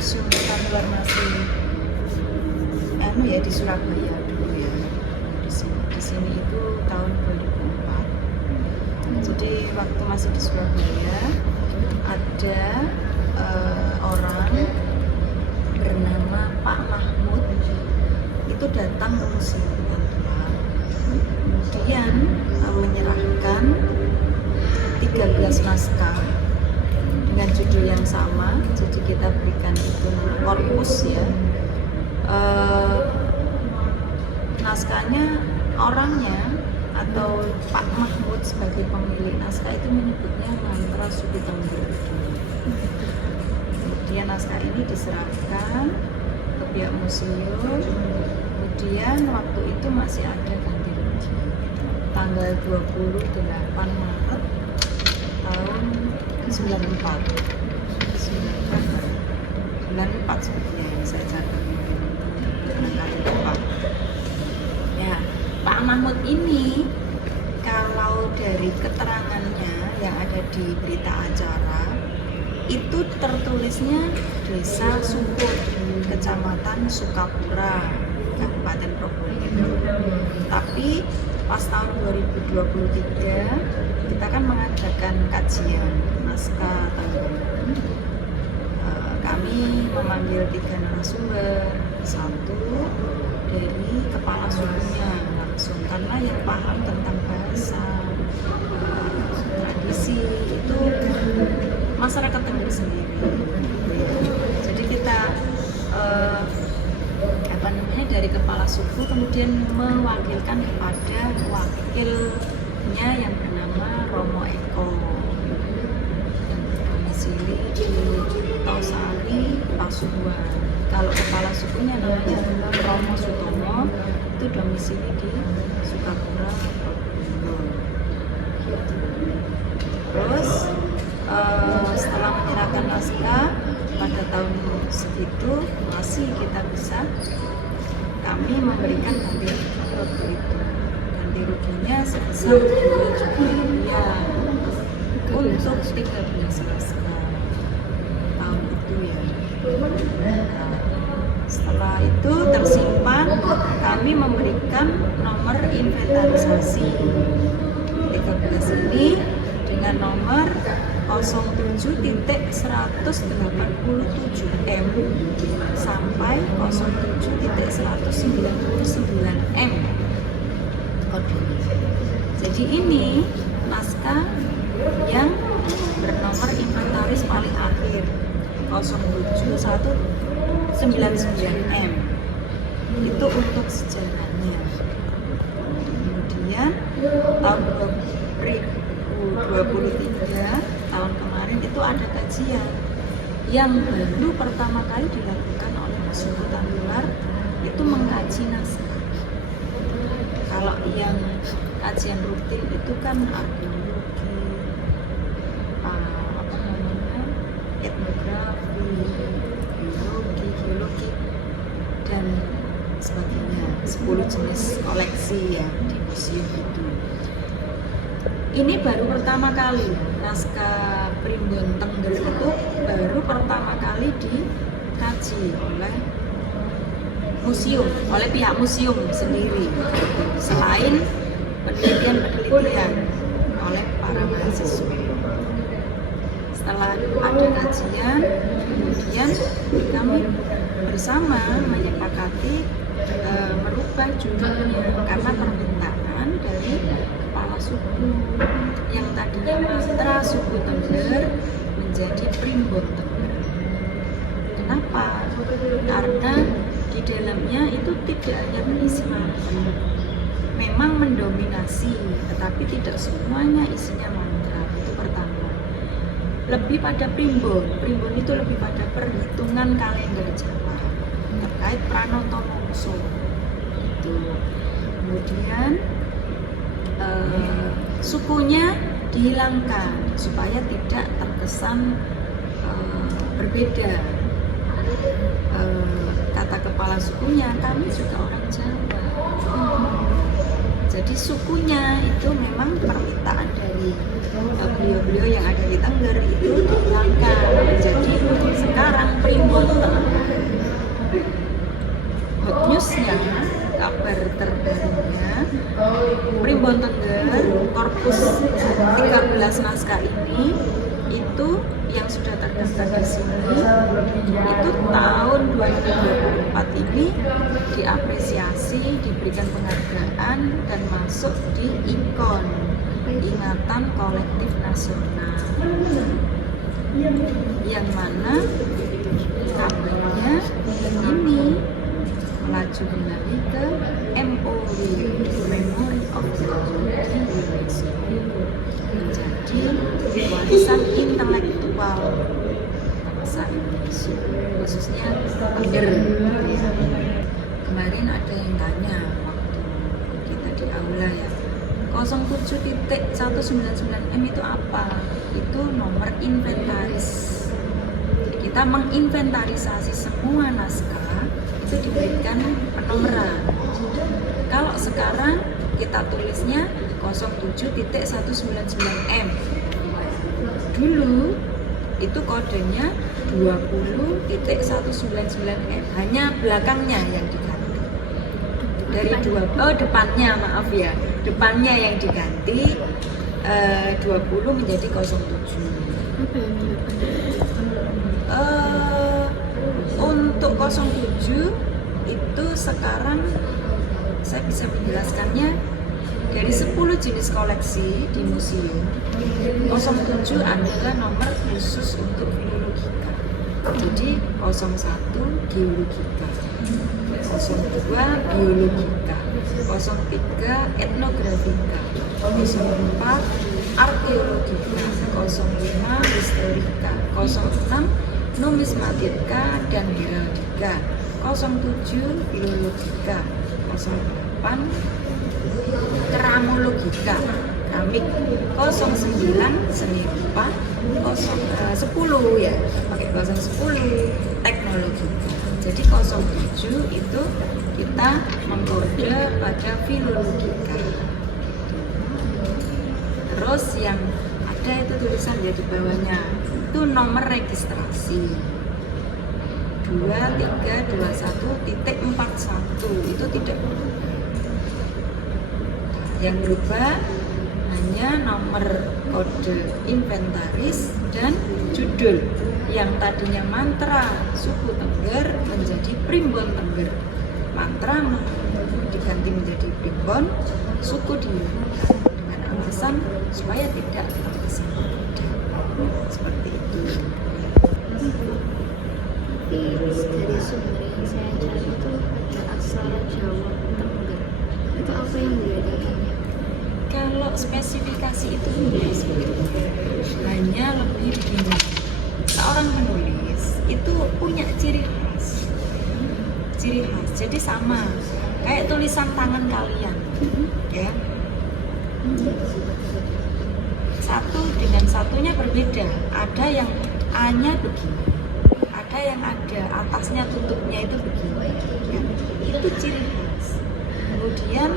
museum Tandular masih di Surabaya dulu ya. Di sini itu tahun 2004. Jadi waktu masih di Surabaya ada orang bernama Pak Mahmud itu datang ke museum Tandular, kemudian menyerahkan 13 naskah dengan judul yang sama. Jadi kita berikan itu korpus ya. Naskahnya, orangnya atau Pak Mahmud sebagai pemilik naskah itu menyebutnya mantra suku Tengger. Kemudian naskah ini diserahkan ke pihak museum. Kemudian waktu itu masih ada ganti rugi tanggal 28 Maret tahun 94 sepertinya yang saya catat, barangkali lupa ya. Pak Mahmud ini kalau dari keterangannya yang ada di berita acara itu tertulisnya Desa Sukur, Kecamatan Sukapura, Kabupaten Probolinggo. Tapi pas tahun 2023 kita kan mengadakan kajian naskah Tandular. Kami memanggil 3 narasumber, 1 dari kepala sukunya langsung, karena yang paham tentang bahasa, tradisi itu masyarakat Tengger sendiri. Jadi kita dari kepala suku kemudian mewakilkan kepada wakilnya yang bernama Romo Eko yang berdomisili di Tosari, Pasuruan. Kalau kepala sukunya namanya Romo Sutomo, itu domisili di Sukapura, Probolinggo. Terus setelah menyerahkan naskah pada tahun segitu masih kita bisa kami memberikan ganti rugi waktu itu. Ganti ruginya sebesar 2 juta rupiah untuk 13 naskah tahun itu ya. Setelah itu tersimpan, kami memberikan nomor inventarisasi 13 ini dengan nomor 07.187M sampai 07.199M kodenya. Jadi ini naskah yang bernomor inventaris paling akhir 07199M. Itu untuk sejarahnya. Kemudian tahun 2023 tahun kemarin itu ada kajian yang baru pertama kali dilakukan oleh suku Tandular, itu mengkaji naskah. Kalau yang kajian rutin itu kan arkeologi, etnografi, biologi, geologi dan sebagainya, 10 jenis koleksi ya di museum itu. Ini baru pertama kali naskah Primbon Tengger itu baru pertama kali dikaji oleh museum, oleh pihak museum sendiri, selain penelitian oleh para mahasiswa. Setelah ada kajian, kemudian kami bersama menyepakati merubah judulnya karena permintaan dari kepala suku yang tadinya mantra suku Tengger menjadi Primbon Tengger. Kenapa? Karena di dalamnya itu tidak hanya mengisi mantra, memang mendominasi, tetapi tidak semuanya isinya mantra. Itu pertama. Lebih pada Primbon itu lebih pada perhitungan kalender Jawa terkait Pranoto Mongso. Itu. Kemudian sukunya dihilangkan supaya tidak terkesan berbeda. Kata kepala sukunya, kami juga orang Jawa. Jadi sukunya itu memang permintaan dari beliau-beliau yang ada di Tengger itu dihilangkan. Jadi sekarang Primbon kabar terbarunya Primbon Tengger korpus 13 naskah ini itu yang sudah terdaftar di sini itu tahun 2024 ini diapresiasi, diberikan penghargaan dan masuk di IKON, Ingatan Kolektif Nasional, yang mana kabarnya ini melaju kembali ke MOW, Memory of the World, menjadi warisan intelektual bangsa Indonesia, khususnya Tengger. Kemarin ada yang tanya waktu kita di aula ya, 07.199M itu apa? Itu nomor inventaris. Kita menginventarisasi semua naskah itu diberikan penomoran. Kalau sekarang kita tulisnya 07.199M. Dulu itu kodenya 20.199M. Hanya belakangnya yang diganti. Dari depannya maaf ya. Depannya yang diganti 20 menjadi 07. Untuk 07 itu sekarang saya bisa menjelaskannya dari 10 jenis koleksi di museum. 07 adalah nomor khusus untuk filologika. Jadi 01 geologika, 02 biologika, 03 etnografika, 04 arkeologika, 05 historika, 06 numismatika dan heraldika, 07 filologika, 08 keramologika, keramik, 09 seni rupa, 10 ya, pakai 10 teknologi. Jadi 07 itu kita mengkode pada filologika. Terus yang ada itu tulisan ya di bawahnya itu nomor registrasi 2321.41 itu tidak berubah. Yang berubah hanya nomor kode inventaris dan judul. Yang tadinya mantra suku Tengger menjadi Primbon Tengger. Mantra diganti menjadi Primbon, suku dihilangkan dengan alasan supaya tidak terkesan seperti itu. Tapi dari sumber yang saya cari itu ada aksara Jawa Tengger. Itu apa yang membedakannya? Kalau spesifikasi itu enggak sih, hanya lebih begini. Seorang penulis itu punya ciri khas. Jadi sama kayak tulisan tangan kalian, ya. Satu dengan satunya berbeda. Ada yang A-nya begini, ada yang ada atasnya tutupnya itu begini, ya. Itu ciri khas. Kemudian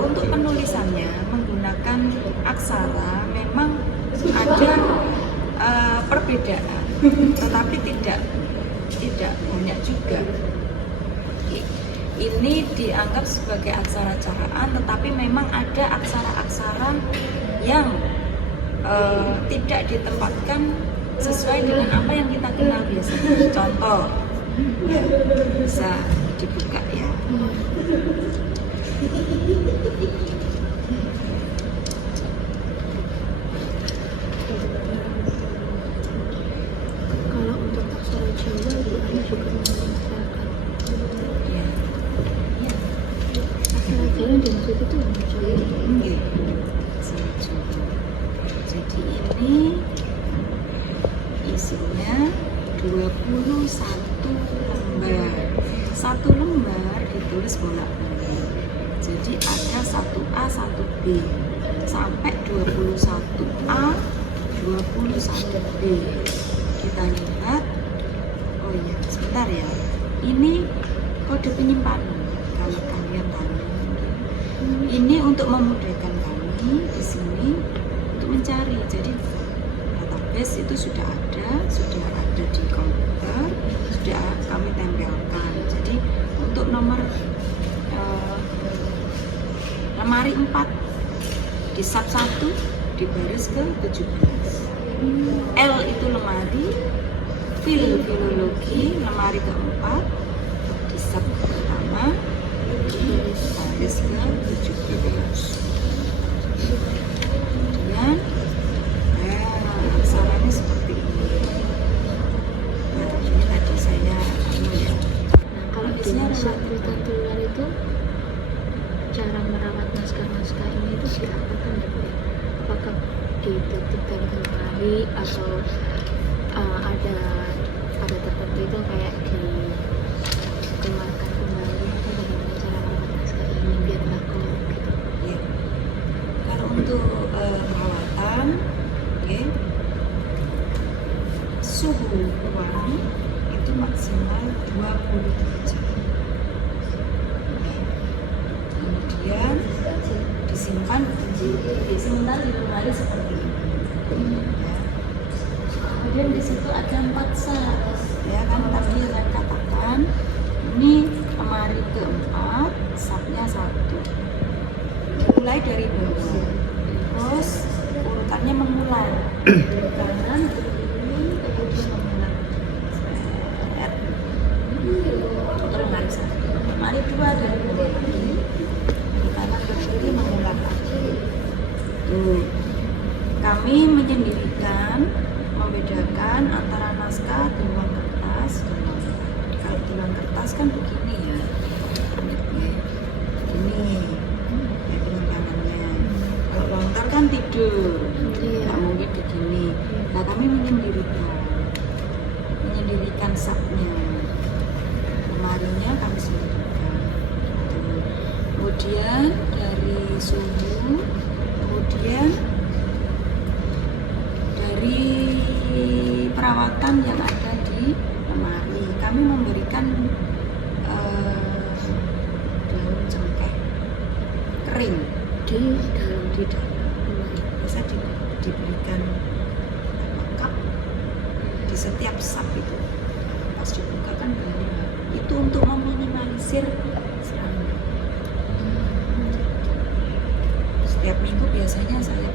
untuk penulisannya menggunakan aksara memang ada perbedaan, tetapi tidak banyak juga. Ini dianggap sebagai aksara caraan, tetapi memang ada aksara-aksara yang tidak ditempatkan sesuai dengan apa yang kita kenal biasanya. Contoh, ya, bisa dibuka ya. Kalau untuk aksara Jawa itu juga menempelkan. Ya. Ya. Aksara Jawa yang dimaksud itu apa Jawa? Enggak. Jadi ini isinya 21 lembar. Satu lembar ditulis bolak-balik. Jadi ada 1A, 1B sampai 21A, 21B. Kita lihat. Oh iya, sebentar ya. Ini kode penyimpanan kalau kalian tahu. Ini untuk memudahkan kami di sini untuk mencari. Jadi database itu sudah ada di komputer, sudah kami tempelkan. Jadi untuk nomor lemari 4 di sub 1 di baris ke 17. L itu lemari filologi lemari keempat di sub pertama baris ke 17. Kemudian aksaranya seperti ini. Nah, ini tadi saya ya. Kalau di Sultan Tular itu cara merawat naskah-naskah ini itu diapakan ya Bu? Apakah dititipkan ke lemari atau ada tertentu itu kayak dikeluarkan kembali atau bagaimana cara merawat naskah ini biar laku gitu? Ya. Kalau untuk perawatan, oke, suhu ruang itu maksimal 20 jam. Kemudian disimpan di lemari seperti ini. Ya. Kemudian di situ ada 4 sub, ya kan tadi saya katakan ini lemari keempat, subnya 1. Mulai dari bawah, terus urutannya mengular dari kanan ke kiri, kemudian mengular. Itu lemari 1. Lemari 2 dari bawah lagi, dari kanan ke kiri mengular lagi. Tuh, kami menyendirikan, membedakan antara naskah di ruang kertas dan lontar. Kalau di ruang kertas kan begini ya, ini ya penyimpanan. Kalau lontar kan tidur, nggak mungkin begini. Nah, kami menyendirikan subnya, lemarinya kami sendirikan. Tuh. Kemudian dari suhu, kemudian dari perawatan yang ada di lemari, kami memberikan daun cengkeh kering Di dalam lemari. bisa diberikan cup di setiap sub itu. Pas dibuka kan banyak. Itu untuk meminimalisir serangga. Setiap minggu biasanya saya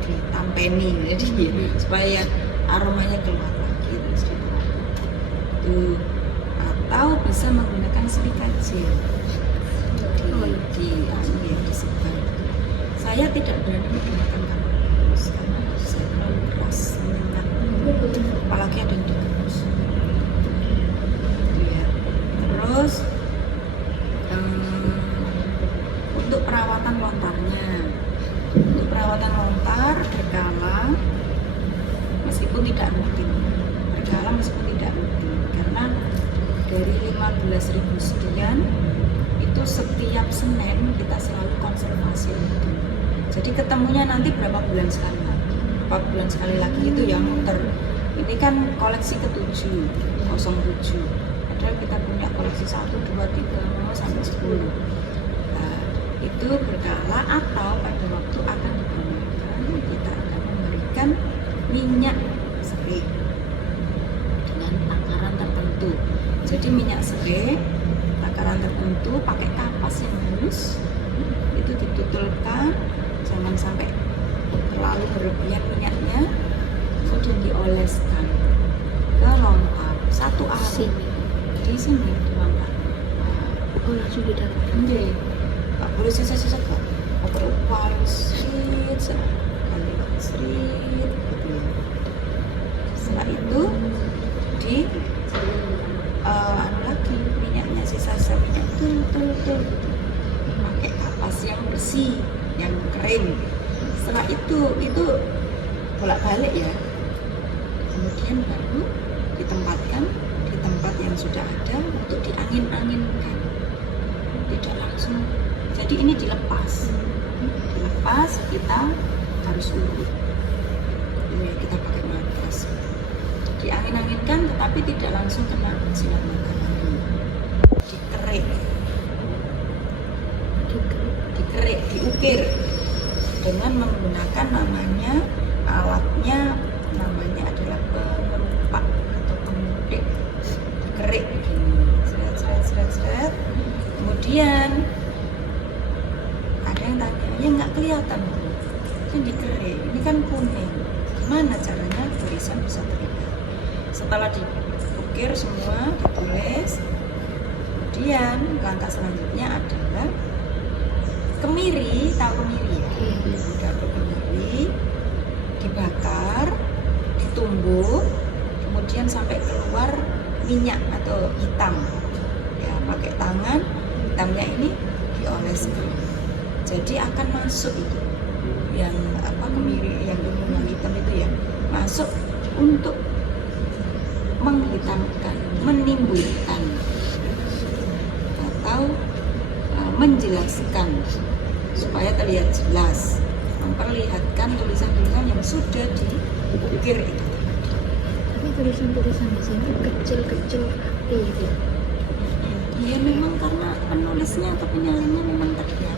ditampeni, jadi supaya aromanya keluar lagi terus dibuang. Tuh. Atau bisa menggunakan silika gel disebar. Saya tidak berani menggunakan kamus karena bisa terlalu keras menyengat, apalagi ada yang dikerus. Ya. Terus untuk perawatan lontarnya, untuk perawatan lontar berkala, meskipun tidak rutin, karena dari 15.000 sekian itu setiap Senin kita selalu konservasi rutin. Jadi ketemunya nanti berapa bulan sekali lagi, 4 bulan sekali lagi itu yang muter. Ini kan koleksi ke-7, 07. Padahal kita punya koleksi 1, 2, 3, sampai 10. Nah, itu berkala atau pada waktu akan dipamerkan kita akan memberikan minyak spray dengan takaran tertentu. Jadi minyak spray takaran tertentu pakai kapas yang halus, itu ditutulkan, jangan sampai terlalu berlebihan minyaknya, kemudian dioleskan ke lontar 1 hari di sini di lontar. Oh, langsung di dalam. Oke, nggak boleh sisa-sisa kok. Perlu paling srit, gitu ya. Setelah itu di lagi minyaknya, sisa-sisa minyak tuh pakai kapas yang bersih, yang kering. Setelah itu bolak-balik ya. Kemudian baru ditempatkan di tempat yang sudah ada untuk diangin-anginkan. Tidak langsung. Jadi ini dilepas, kita harus urut. Ini kita pakai matras. Diangin-anginkan tetapi tidak langsung kena sinar matahari. Diukir dengan menggunakan alatnya adalah pengerupak atau pemudik. Dikerik begini, seret. seret. Kemudian ada yang tanya, ya nggak kelihatan Bu, ini dikerik, ini kan kuning, gimana caranya tulisan bisa terlihat? Setelah diukir semua, ditulis, kemudian langkah selanjutnya adalah kemiri, tahu kemiri ya? Dapur kemiri, dibakar, ditumbuk, kemudian sampai keluar minyak atau hitam. Ya, pakai tangan, hitamnya ini dioleskan. Jadi akan masuk itu yang kemiri, yang ungu, yang hitam itu ya, masuk untuk menghitamkan, menimbulkan atau menjelaskan supaya terlihat jelas, memperlihatkan tulisan-tulisan yang sudah diukir itu. Tapi tulisan-tulisan di sini kecil-kecil rapi gitu. Iya memang karena penulisnya atau penyalinnya memang terbiasa.